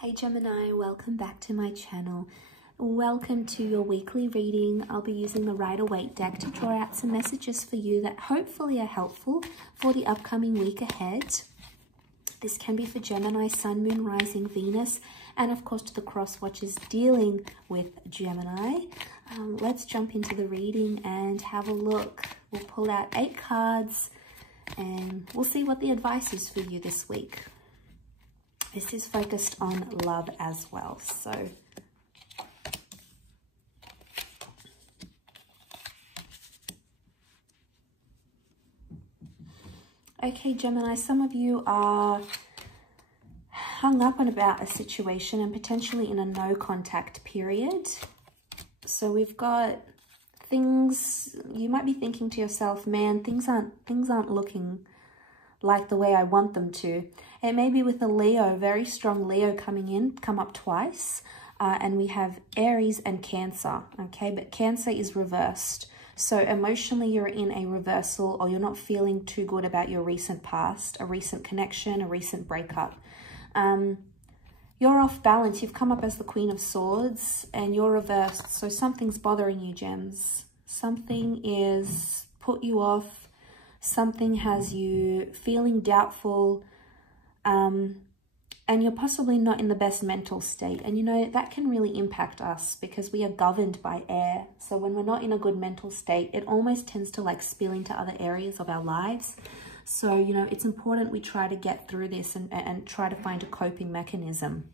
Hey Gemini, welcome back to my channel. Welcome to your weekly reading. I'll be using the Rider-Waite deck to draw out some messages for you that hopefully are helpful for the upcoming week ahead. This can be for Gemini, Sun, Moon, Rising, Venus, and of course to the cross watchers dealing with Gemini. Let's jump into the reading and have a look. We'll pull out 8 cards and we'll see what the advice is for you this week. This is focused on love as well, so okay, Gemini, some of you are hung up on about a situation and potentially in a no contact period. So we've got things, you might be thinking to yourself, man, things aren't looking like the way I want them to. It may be with a Leo, very strong Leo coming in, come up twice. And we have Aries and Cancer, okay? But Cancer is reversed. So emotionally you're in a reversal, or you're not feeling too good about your recent past, a recent connection, a recent breakup. You're off balance. You've come up as the Queen of Swords and you're reversed. So something's bothering you, Gems. Something is put you off. Something has you feeling doubtful, and you're possibly not in the best mental state. And you know, that can really impact us because we are governed by air. So when we're not in a good mental state, it almost tends to like spill into other areas of our lives. So, you know, it's important we try to get through this and try to find a coping mechanism.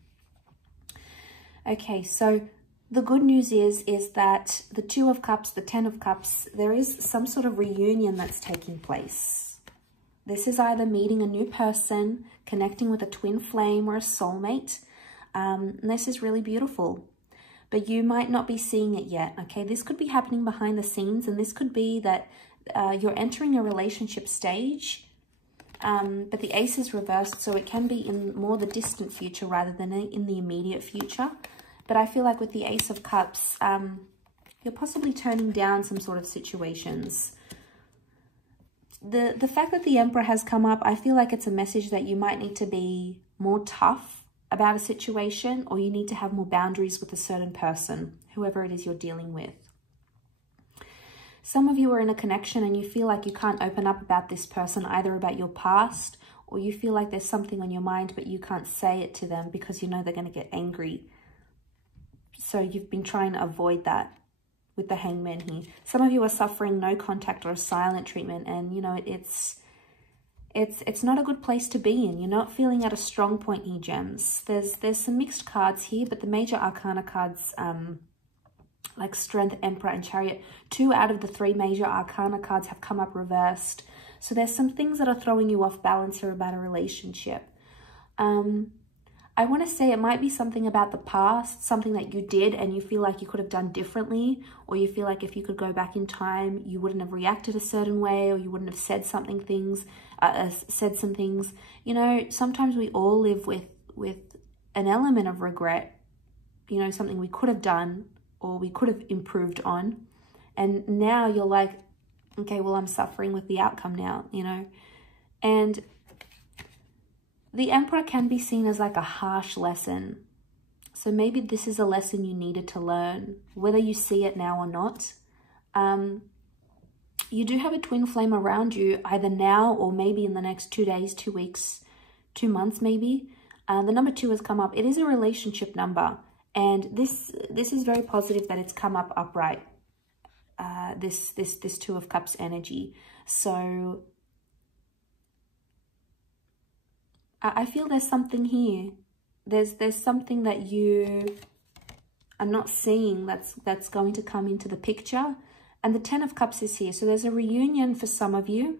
Okay, so the good news is that the 2 of Cups, the 10 of Cups, there is some sort of reunion that's taking place. This is either meeting a new person, connecting with a twin flame or a soulmate. And this is really beautiful, but you might not be seeing it yet, okay? This could be happening behind the scenes, and this could be that you're entering a relationship stage, but the Ace is reversed, so it can be in more the distant future rather than in the immediate future. But I feel like with the Ace of Cups, you're possibly turning down some sort of situations. The fact that the Emperor has come up, I feel like it's a message that you might need to be more tough about a situation, or you need to have more boundaries with a certain person, whoever it is you're dealing with. Some of you are in a connection and you feel like you can't open up about this person, either about your past, or you feel like there's something on your mind, but you can't say it to them because you know they're going to get angry. So you've been trying to avoid that with the Hangman here. Some of you are suffering no contact or a silent treatment, and you know it's not a good place to be in. You're not feeling at a strong point here, Gems. There's some mixed cards here, but the major arcana cards, like Strength, Emperor, and Chariot, 2 out of the 3 major arcana cards have come up reversed. So there's some things that are throwing you off balance here about a relationship. I want to say it might be something about the past, something that you did and you feel like you could have done differently, or you feel like if you could go back in time, you wouldn't have reacted a certain way, or you wouldn't have said some things. You know, sometimes we all live with an element of regret, you know, something we could have done or we could have improved on. And now you're like, okay, well, I'm suffering with the outcome now, you know. And the Emperor can be seen as like a harsh lesson. So maybe this is a lesson you needed to learn, whether you see it now or not. You do have a twin flame around you, either now or maybe in the next 2 days, 2 weeks, 2 months maybe. The number 2 has come up. It is a relationship number. And this is very positive that it's come up upright. This 2 of Cups energy. So I feel there's something here. There's something that you are not seeing that's going to come into the picture. And the 10 of Cups is here. So there's a reunion for some of you,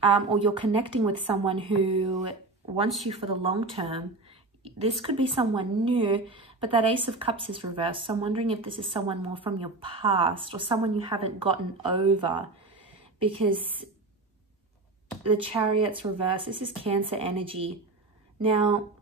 or you're connecting with someone who wants you for the long term. This could be someone new, but that Ace of Cups is reversed. So I'm wondering if this is someone more from your past or someone you haven't gotten over, because the Chariot's reversed. This is Cancer energy. Now,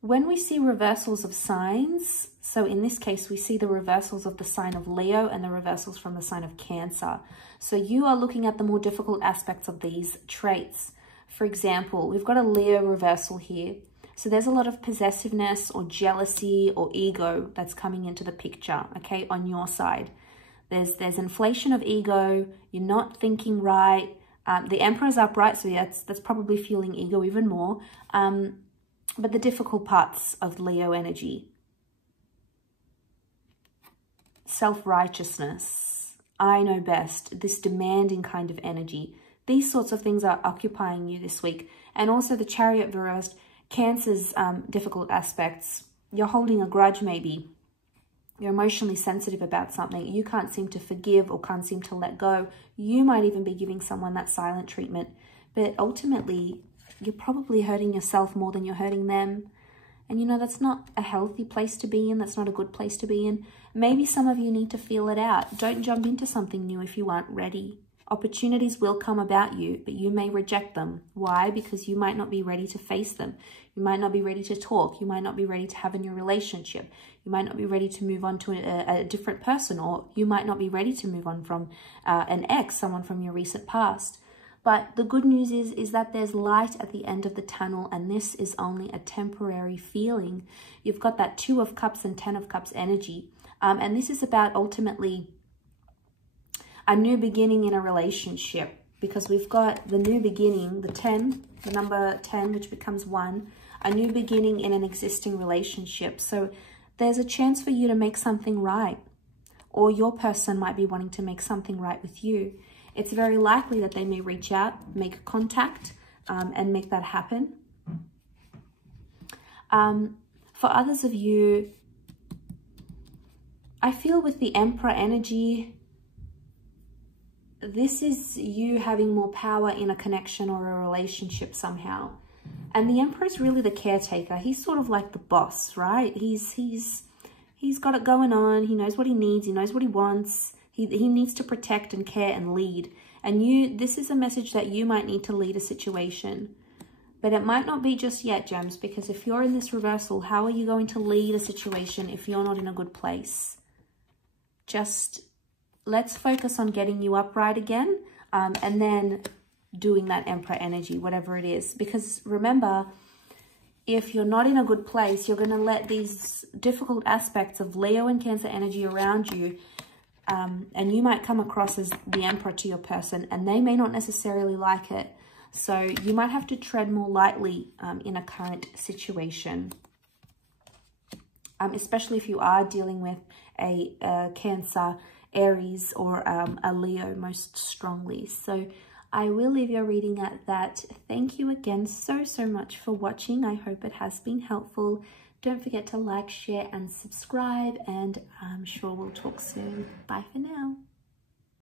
when we see reversals of signs, so in this case, we see the reversals of the sign of Leo and the reversals from the sign of Cancer. So you are looking at the more difficult aspects of these traits. For example, we've got a Leo reversal here. So there's a lot of possessiveness or jealousy or ego that's coming into the picture, okay, on your side. There's inflation of ego. You're not thinking right. The Emperor's upright, so that's probably fueling ego even more. But the difficult parts of Leo energy. Self-righteousness. I know best. This demanding kind of energy. These sorts of things are occupying you this week. And also the Chariot reversed. Cancer's difficult aspects. You're holding a grudge maybe. You're emotionally sensitive about something. You can't seem to forgive or can't seem to let go. You might even be giving someone that silent treatment. But ultimately, you're probably hurting yourself more than you're hurting them. And you know, that's not a healthy place to be in. That's not a good place to be in. Maybe some of you need to feel it out. Don't jump into something new if you aren't ready. Opportunities will come about you, but you may reject them. Why? Because you might not be ready to face them. You might not be ready to talk. You might not be ready to have a new relationship. You might not be ready to move on to a different person, or you might not be ready to move on from an ex, someone from your recent past. But the good news is that there's light at the end of the tunnel, and this is only a temporary feeling. You've got that 2 of Cups and 10 of Cups energy. And this is about ultimately a new beginning in a relationship, because we've got the new beginning, the 10, the number 10, which becomes 1, a new beginning in an existing relationship. So there's a chance for you to make something right, or your person might be wanting to make something right with you. It's very likely that they may reach out, make contact, and make that happen. For others of you, I feel with the Emperor energy, this is you having more power in a connection or a relationship somehow. And the Emperor is really the caretaker. He's sort of like the boss, right? He's got it going on. He knows what he needs. He knows what he wants. He needs to protect and care and lead. And this is a message that you might need to lead a situation. But it might not be just yet, Gems, because if you're in this reversal, how are you going to lead a situation if you're not in a good place? Just let's focus on getting you upright again, and then doing that Emperor energy, whatever it is. Because remember, if you're not in a good place, you're going to let these difficult aspects of Leo and Cancer energy around you, and you might come across as the Emperor to your person, and they may not necessarily like it. So you might have to tread more lightly in a current situation, especially if you are dealing with a Cancer, Aries, or a Leo most strongly. So I will leave your reading at that. Thank you again so much for watching. I hope it has been helpful. Don't forget to like, share, and subscribe, and I'm sure we'll talk soon. Bye for now.